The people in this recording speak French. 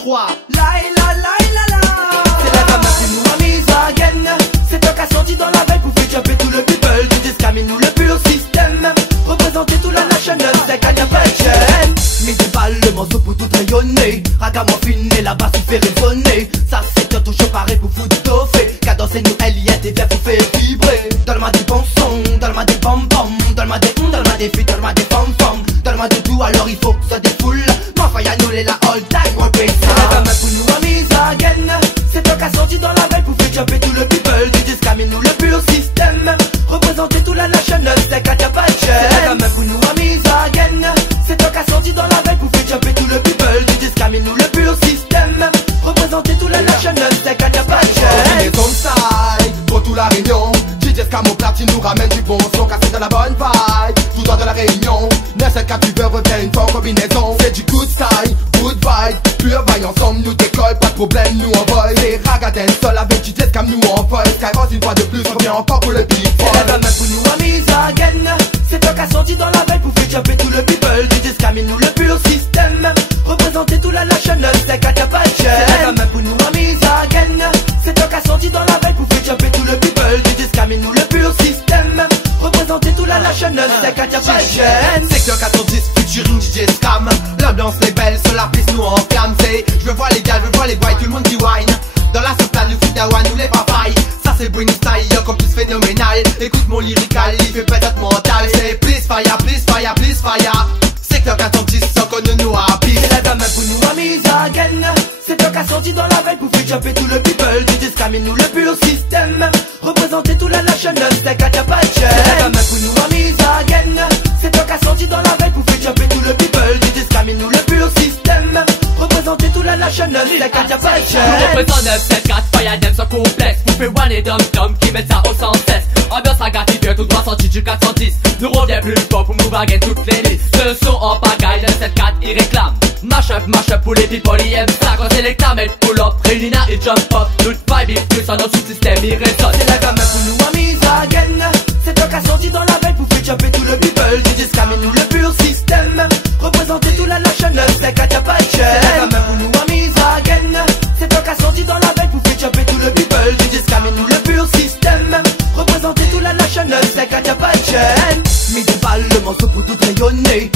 3. C'est la gamme qui nous a mis à gaine. C'est toi qui as sorti dans la veille pour faire jumper tout le people. Du discamine ou le pur système. Représenter tout la national, c'est qu'à n'y a pas de chaîne. Mis des balles, le morceau pour tout rayonner. Raga moi finé, la basse il fait résonner. Ça c'est un touche pareil pour foutre toffer. Cadencez nous Eliette et viens pour faire vibrer. Donne-moi des bons sons, donne-moi des bom-bom. Donne-moi des filles, donne-moi des pom-pom. Donne-moi de tout alors il faut que ça défoule. Ma faille à nous les la all time, on paye ça. C'est la gamme pour nous a mis à gaine. C'est toi qui as sorti dans la veille pour faire jumper tout le people. Du discamine ou le pur système. Représenter tout la national, c'est qu'à n'y a pas de chaîne. C'est la gamme pour nous a mis à gaine. C'est toi qui as sorti dans la veille pour faire jumper tout le people. Du discamine ou le pur système. Représenter tout la national, c'est qu'à n'y a pas de chaîne. Combinaison side, pour toute la réunion. DJ Scamo Platine nous ramène du bon son, cassé de la bonne vibe. Tout droit de la réunion. 974 tu veux reviens une forme combinaison. C'est du good style, good vibe. Pure vaille ensemble, nous décolle, pas de problème, nous envoie. Les ragadins seul avec DJ Scam nous envoie. Skyros une fois de plus, revient encore pour le big boy. C'est la gamme pour nous a mis à gaine. C'est toi qui as sorti dans la veille pour faire jumper tout le people. Du discamine ou le pur système. Représenter tout la national, c'est qu'à n'y a pas de chaîne. C'est la gamme pour nous a mis à gaine. C'est toi qui as sorti dans la veille pour faire jumper tout le people. Du discamine ou le pur système. Représenter tout la national, c'est qu'à n'y a pas de chaîne. Secteur 1410, featuring DJ Scam. L'ambiance est belle, sur la piste nous enflamme. C'est, je veux voir les gars, je veux voir les boys, tout le monde qui wine. Dans la soutane, le foot d'Awan, nous les papailles. Ça c'est Bring Style, encore plus phénoménal. Écoute mon lyrical, il fait peut-être mental. C'est please fire, please fire, please fire. Secteur 1410, sans qu'on ne nous rapide. C'est la gamme pour nous a mis à gaine. C'est toi qui as sorti dans la veille pour faire jumper tout le people. Du discamine ou le pur système. Représenter tout la national, c'est qu'à n'y a pas de chaîne. C'est la gamme pour nous a mis à gaine. C'est toi qui as sorti dans la veille pour faire jumper tout le people. Du discamine ou le pur système. Représenter tout la national, c'est qu'à n'y a pas de chaîne. Nous représentons 974, fire them so complexe. Vous faites one et dum-dum qui mettent ça au sens cesse. Ambiance agative, tout droit sorti du 410. Nous revient plus fort pour move again toutes les listes. Ce son en pagaille, 974 il réclame. Mash up pour les people, ils aiment ça. Quand c'est les clamels, pull up, Rélina et jump up. Notre vibe est plus, notre sous-système il résonne. C'est la gamme pour nous a mis à gaine. C'est toi qui as sorti dans la veille pour faire jumper tout le people. Du discamine ou le pur système. Représenter tout la national, c'est qu'à n'y a pas de chaîne. C'est la gamme pour nous a mis à gaine. C'est toi qui as sorti dans la veille pour faire jumper tout le people. Du discamine ou le pur système. Représenter tout la national, c'est qu'à n'y a pas de chaîne. Mis des balles, le morceau pour tout rayonner.